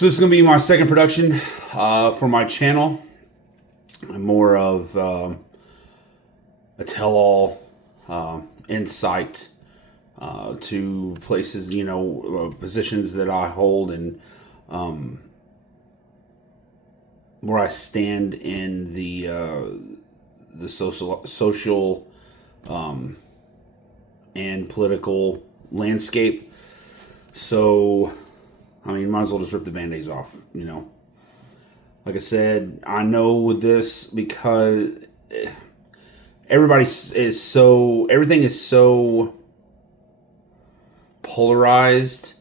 So this is going to be my second production for my channel. I'm more of a tell-all insight to places, positions that I hold, and where I stand in the social and political landscape. So, I mean, might as well just rip the band-aids off, Like I said, I know with this because everything is so polarized.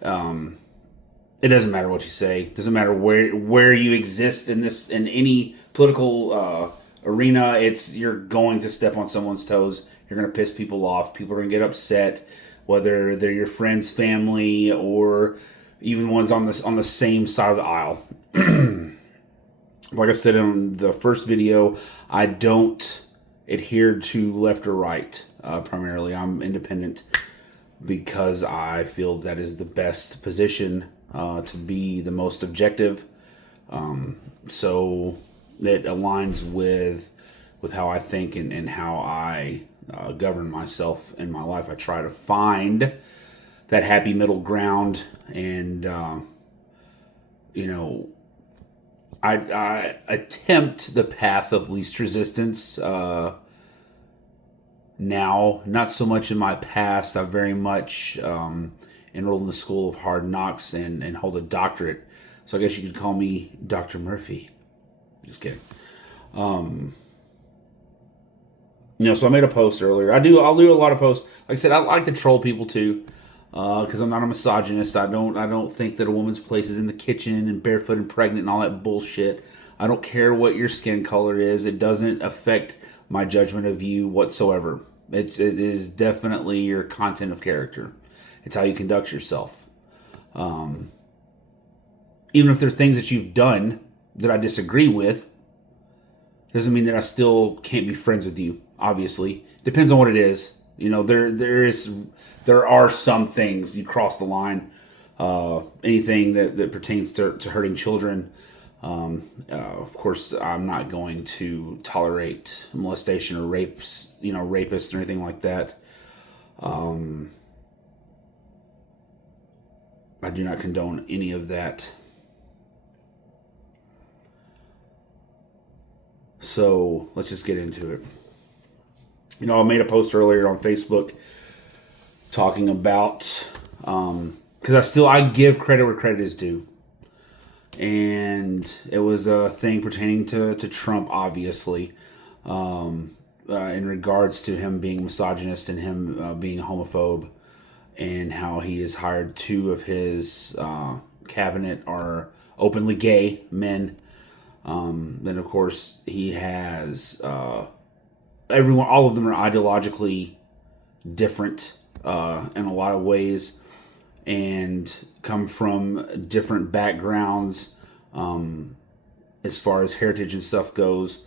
It doesn't matter what you say. It doesn't matter where you exist in any political arena. You're going to step on someone's toes. You're going to piss people off. People are going to get upset, whether they're your friends, family, or even ones on the same side of the aisle. Like I said in the first video, I don't adhere to left or right. Primarily, I'm independent because I feel that is the best position to be the most objective. So it aligns with how I think and how I govern myself in my life. I try to find that happy middle ground, and I attempt the path of least resistance now. Not so much in my past. I very much enrolled in the School of Hard Knocks and hold a doctorate. So I guess you could call me Dr. Murphy. Just kidding. So I made a post earlier. I'll do a lot of posts. Like I said, I like to troll people too, because I'm not a misogynist. I don't think that a woman's place is in the kitchen and barefoot and pregnant and all that bullshit. I don't care what your skin color is. It doesn't affect my judgment of you whatsoever. It is definitely your content of character. It's how you conduct yourself. Even if there are things that you've done that I disagree with, doesn't mean that I still can't be friends with you. Obviously, depends on what it is. There are some things you cross the line. Anything that pertains to hurting children. Of course, I'm not going to tolerate molestation or rapes, rapists or anything like that. I do not condone any of that. So let's just get into it. I made a post earlier on Facebook talking about, because I give credit where credit is due. And it was a thing pertaining to Trump, obviously, in regards to him being misogynist and him being a homophobe, and how he has hired two of his cabinet are openly gay men. Then, of course, he has all of them are ideologically different in a lot of ways, and come from different backgrounds as far as heritage and stuff goes.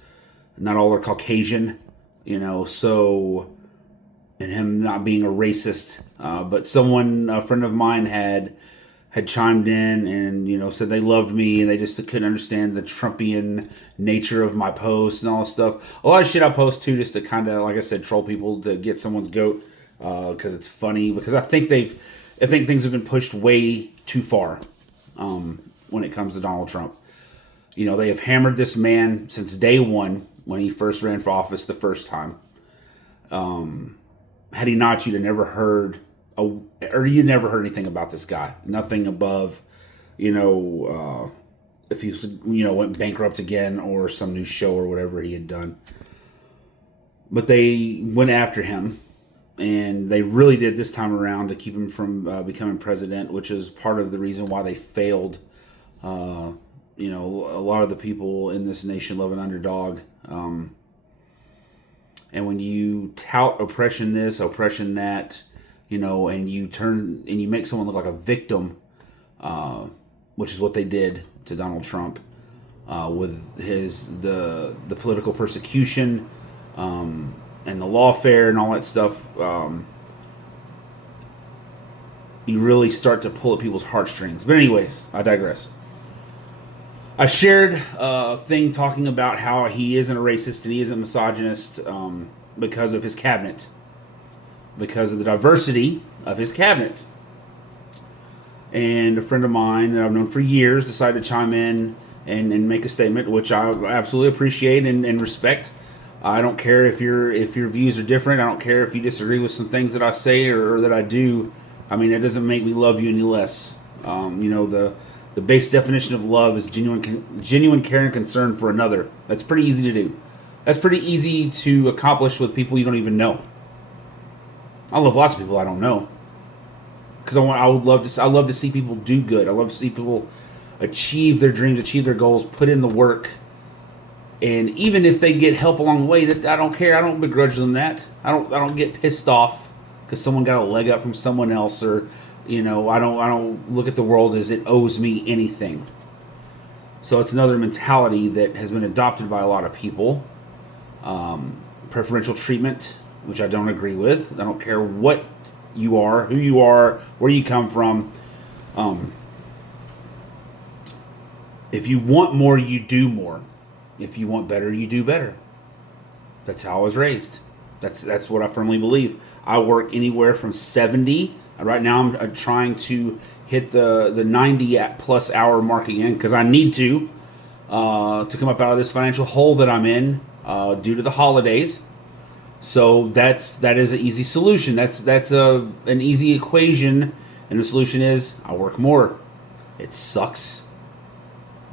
Not all are Caucasian, so, and him not being a racist. But a friend of mine had chimed in and, said they loved me and they just couldn't understand the Trumpian nature of my posts and all this stuff. A lot of shit I post too, just to kind of, like I said, troll people to get someone's goat, because it's funny, because I think things have been pushed way too far when it comes to Donald Trump. They have hammered this man since day one when he first ran for office the first time. Had he not, you'd have never heard anything about this guy. Nothing above, if he went bankrupt again or some new show or whatever he had done. But they went after him, and they really did this time around to keep him from becoming president, which is part of the reason why they failed. A lot of the people in this nation love an underdog. And when you tout oppression this, oppression that, and you make someone look like a victim, which is what they did to Donald Trump, with the political persecution, and the lawfare and all that stuff. you really start to pull at people's heartstrings. But anyways, I digress. I shared a thing talking about how he isn't a racist and he isn't misogynist because of his cabinet, because of the diversity of his cabinet. And a friend of mine that I've known for years decided to chime in and make a statement, which I absolutely appreciate and respect. I don't care if your views are different. I don't care if you disagree with some things that I say or that I do. I mean, it doesn't make me love you any less. The base definition of love is genuine care and concern for another. That's pretty easy to do. That's pretty easy to accomplish with people you don't even know. I love lots of people I don't know because I love to see people do good. I love to see people achieve their dreams, achieve their goals, put in the work. And even if they get help along the way, that I don't care. I don't begrudge them that. I don't get pissed off because someone got a leg up from someone else, or I don't look at the world as it owes me anything. So it's another mentality that has been adopted by a lot of people. Preferential treatment, which I don't agree with. I don't care what you are, who you are, where you come from. If you want more, you do more. If you want better, you do better. That's how I was raised. That's what I firmly believe. I work anywhere from 70. Right now, I'm trying to hit the 90 plus hour mark again because I need to come up out of this financial hole that I'm in due to the holidays. So that is an easy solution. That's an easy equation, and the solution is I work more. It sucks.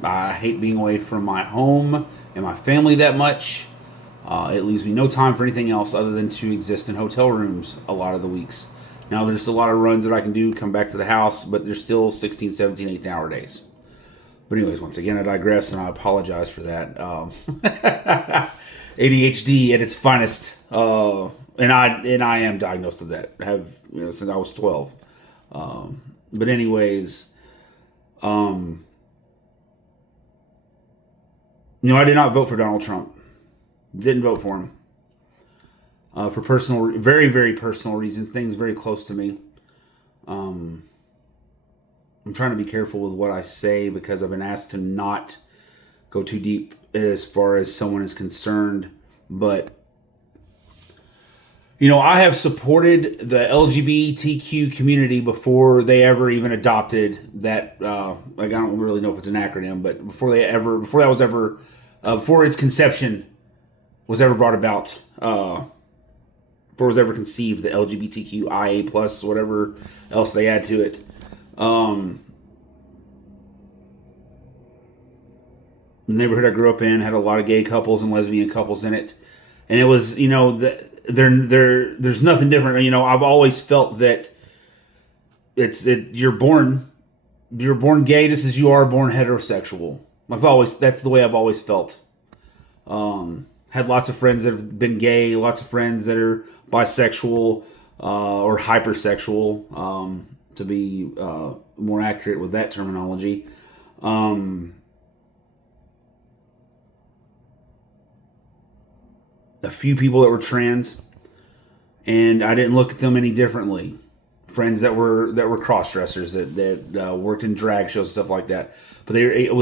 I hate being away from my home and my family that much. It leaves me no time for anything else other than to exist in hotel rooms a lot of the weeks. Now, there's a lot of runs that I can do, come back to the house, but there's still 16, 17, 18-hour days. But anyways, once again, I digress, and I apologize for that. ADHD at its finest, and I am diagnosed with that. I have since I was 12. But anyways, I did not vote for Donald Trump. Didn't vote for him. For very, very personal reasons, things very close to me. I'm trying to be careful with what I say because I've been asked to not go too deep as far as someone is concerned. But, I have supported the LGBTQ community before they ever even adopted that. I don't really know if it's an acronym, but before its conception was ever brought about, before it was ever conceived, the LGBTQIA plus, whatever else they add to it. The neighborhood I grew up in had a lot of gay couples and lesbian couples in it, and it was, there's nothing different. I've always felt that you're born gay just as you are born heterosexual. That's the way I've always felt. Had lots of friends that have been gay, lots of friends that are bisexual or hypersexual, to be more accurate with that terminology. A few people that were trans, and I didn't look at them any differently. Friends that were cross dressers that worked in drag shows and stuff like that. But it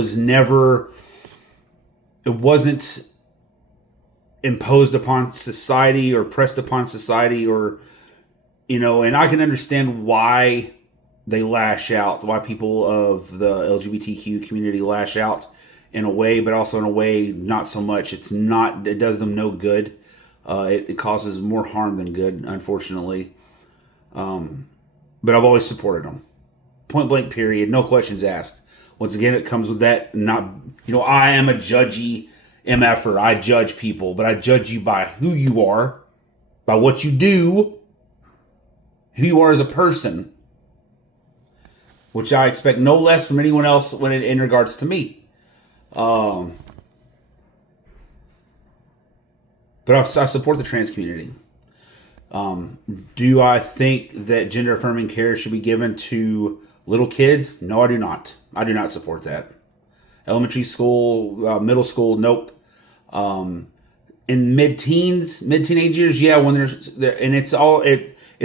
wasn't imposed upon society or pressed upon society, or and I can understand why they lash out, why people of the LGBTQ community lash out in a way, but also in a way not so much. It does them no good. It causes more harm than good, unfortunately. But I've always supported them. Point blank period, no questions asked. Once again, it comes with that, I am a judgy MFer. I judge people, but I judge you by who you are, by what you do, who you are as a person, which I expect no less from anyone else in regards to me. But I support the trans community. Do I think that gender affirming care should be given to little kids? No, I do not. I do not support that. Elementary school, middle school, nope. In mid-teenage years, yeah, when there's and it's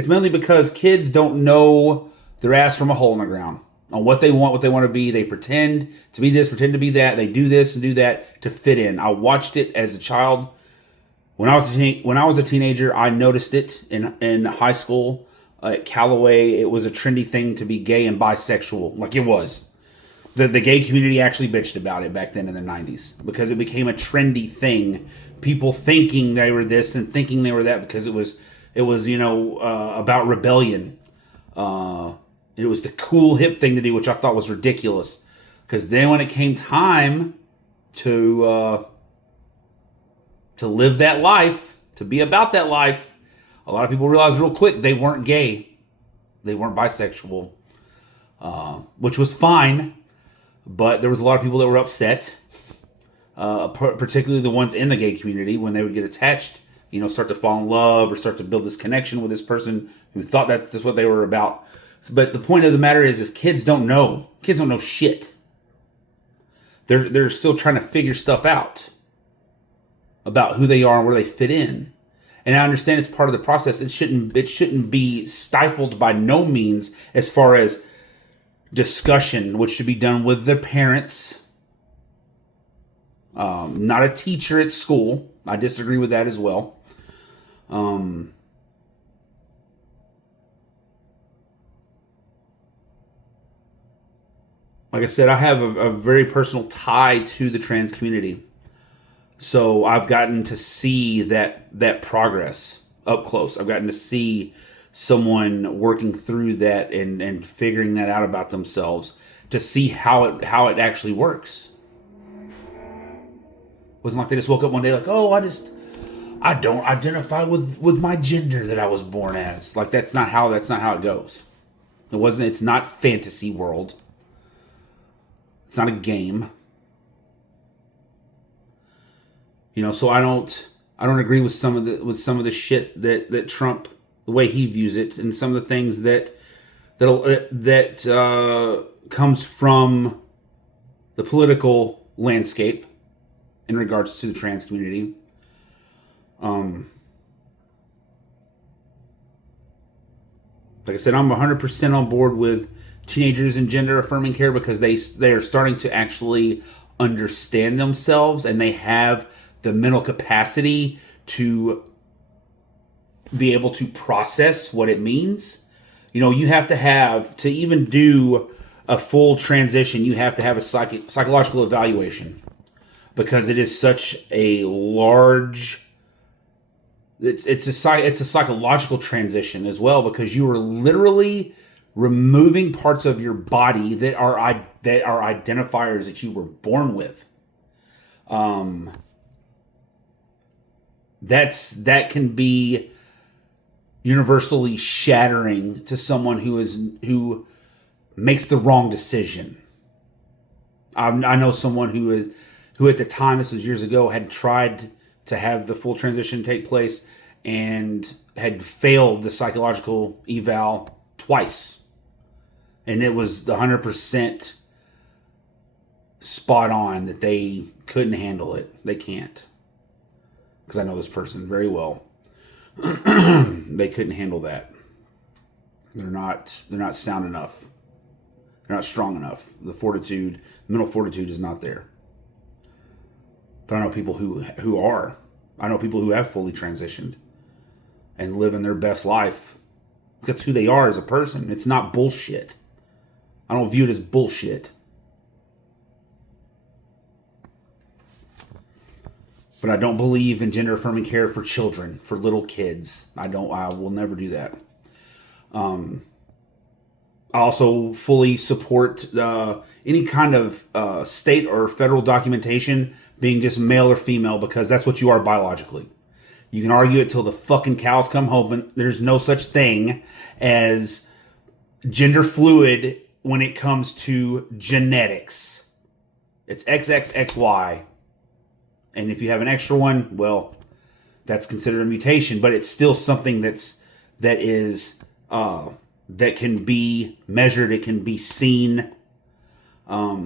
mainly because kids don't know their ass from a hole in the ground on what they want to be. They pretend to be this, pretend to be that. They do this and do that to fit in. I watched it as a child. When I was a teenager, I noticed it in high school at Callaway. It was a trendy thing to be gay and bisexual, like it was. The gay community actually bitched about it back then in the 90s because it became a trendy thing. People thinking they were this and thinking they were that because it was about rebellion. It was the cool hip thing to do, which I thought was ridiculous. Because then when it came time to live that life, to be about that life, a lot of people realized real quick they weren't gay. They weren't bisexual. Which was fine. But there was a lot of people that were upset. Particularly the ones in the gay community when they would get attached, start to fall in love or start to build this connection with this person who thought that's what they were about. But the point of the matter is kids don't know. Kids don't know shit. They're still trying to figure stuff out about who they are and where they fit in. And I understand it's part of the process. It shouldn't be stifled by no means as far as discussion, which should be done with their parents. Not a teacher at school. I disagree with that as well. Like I said, I have a very personal tie to the trans community. So I've gotten to see that progress up close. I've gotten to see someone working through that and figuring that out about themselves to see how it actually works. It wasn't like they just woke up one day like, oh, I don't identify with my gender that I was born as. Like that's not how it goes. It's not fantasy world. It's not a game. So I don't agree with some of the shit that Trump, the way he views it, and some of the things that comes from the political landscape in regards to the trans community. Like I said, I'm 100% on board with teenagers in gender affirming care because they are starting to actually understand themselves and they have the mental capacity to be able to process what it means. You have to even do a full transition, you have to have a psychological evaluation because it is such a large... It's a psychological transition as well because you are literally removing parts of your body that are identifiers that you were born with. That can be universally shattering to someone who makes the wrong decision. I know someone who at the time, this was years ago, had tried to have the full transition take place and had failed the psychological eval twice. And it was 100% spot on that they couldn't handle it. They can't. Because I know this person very well. They couldn't handle that. They're not sound enough. They're not strong enough. The mental fortitude is not there. But I know people who are. I know people who have fully transitioned and living their best life. That's who they are as a person. It's not bullshit. I don't view it as bullshit. But I don't believe in gender affirming care for children, for little kids. I will never do that. I also fully support any kind of state or federal documentation being just male or female because that's what you are biologically. You can argue it till the fucking cows come home, and there's no such thing as gender fluid when it comes to genetics. It's XXXY. And if you have an extra one, well, that's considered a mutation, but it's still something that can be measured, it can be seen. A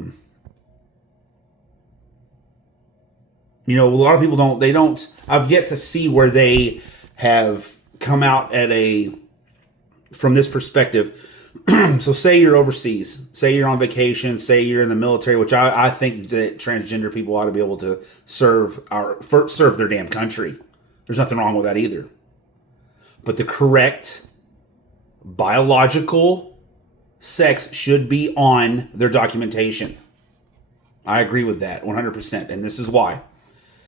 lot of people don't, I've yet to see where they have come out from this perspective, So say you're overseas, say you're on vacation, say you're in the military, which I think that transgender people ought to be able to serve their damn country. There's nothing wrong with that either. But the correct biological sex should be on their documentation. I agree with that 100%. And this is why.